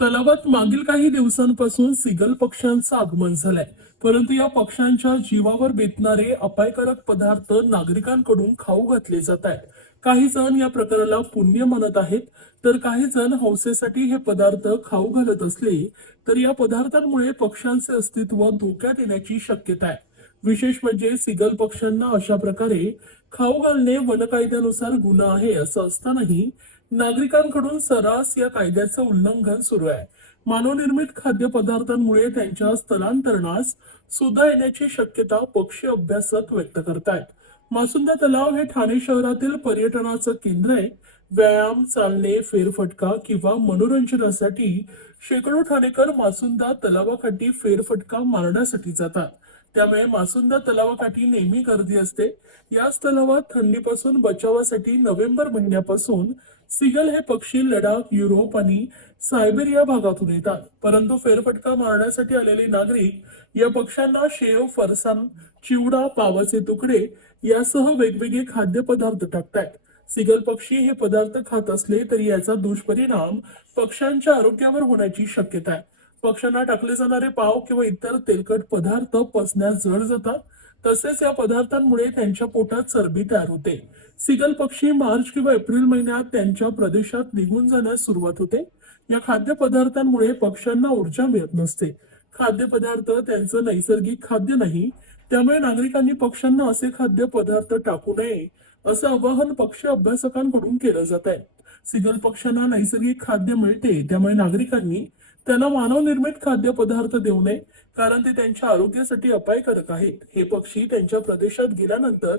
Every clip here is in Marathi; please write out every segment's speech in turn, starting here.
तलावात मागील काही दिवसांपासून सीगल पक्ष्यांचं आगमन झालंय. परंतु या पक्ष्यांच्या जीवावर बेतणारे अपायकारक पदार्थ नागरिकांकडून खाऊ घातले जात आहेत. काही जण या प्रकाराला पुण्य म्हणत आहेत, तर काही जण हौसेसाठी हे पदार्थ खाऊ घालत असले तर या पदार्थांमुळे पक्ष्यांचे अस्तित्व धोक्यात येण्याची शक्यता आहे. विशेष म्हणजे सीगल पक्ष्यांना अशा प्रकारे खाऊ घालणे वनकायद्यानुसार गुन्हा आहे असं असतानाही नागरिकांकडून सर्रास या कायद्याचं उल्लंघन सुरू आहे. मानवनिर्मित खाद्यपदार्थांमुळे त्यांच्या स्थलांतरणास सुद्धा येण्याची शक्यता पक्षी अभ्यासक व्यक्त करतायत. मासुंदा तलाव हे ठाणे शहरातील पर्यटनाचं केंद्र आहे. व्यायाम, चालणे, फेरफटका किंवा मनोरंजनासाठी शेकडो ठाणेकर मासुंदा तलावाकाठी फेरफटका मारण्यासाठी जातात. त्यामुळे मासुंदा तलावाकाठी नेहमी गर्दी असते. याच तलावात थंडीपासून बचावासाठी नोव्हेंबर महिन्यापासून सीगल हे पक्षी लडाख, युरोप आणि सायबेरिया भागातून येतात. परंतु फेरफटका मारण्यासाठी आलेले नागरिक या पक्ष्यांना शेव, फरसाण, चिवडा, पावाचे तुकडे यासह वेगवेगळे खाद्यपदार्थ टाकतात. सीगल पक्षी हे पदार्थ खात असले तरी याचा दुष्परिणाम पक्ष्यांच्या आरोग्यावर होण्याची शक्यता आहे. पक्ष्यांना टाकले जाणारे पाव किंवा इतर तेलकट पदार्थ पचण्यास जड जातात. तसेच या पदार्थांमुळे त्यांच्या पोटात चरबी तयार होते. सीगल पक्षी मार्च किंवा एप्रिल महिन्यात त्यांच्या प्रदेशात निघून जाण्यास सुरुवात होते. या खाद्यपदार्थांमुळे पक्ष्यांना ऊर्जा मिळत नसते. खाद्यपदार्थ त्यांचं नैसर्गिक खाद्य नाही. त्यामुळे नागरिकांनी पक्ष्यांना असे खाद्यपदार्थ टाकू नये असं आवाहन पक्षी अभ्यासकांकडून केलं जात आहे. सीगल पक्ष्यांना नैसर्गिक खाद्य मिळते, त्यामुळे नागरिकांनी त्यांना मानवनिर्मित खाद्यपदार्थ देऊ नये, कारण ते त्यांच्या आरोग्यासाठी अपायकारक आहेत. हे पक्षी त्यांच्या प्रदेशात गेल्यानंतर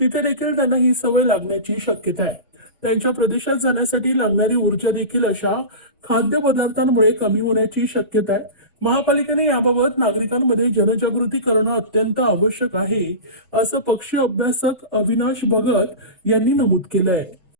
तिथे देखील त्यांना ही सवय लागण्याची शक्यता आहे. त्यांच्या प्रदेशात जाण्यासाठी लागणारी ऊर्जा देखील अशा खाद्यपदार्थांमुळे कमी होण्याची शक्यता आहे. महापालिकेने याबाबत नागरिकांमध्ये जनजागृती करणं अत्यंत आवश्यक आहे, असं पक्षी अभ्यासक अविनाश भगत यांनी नमूद केलंय.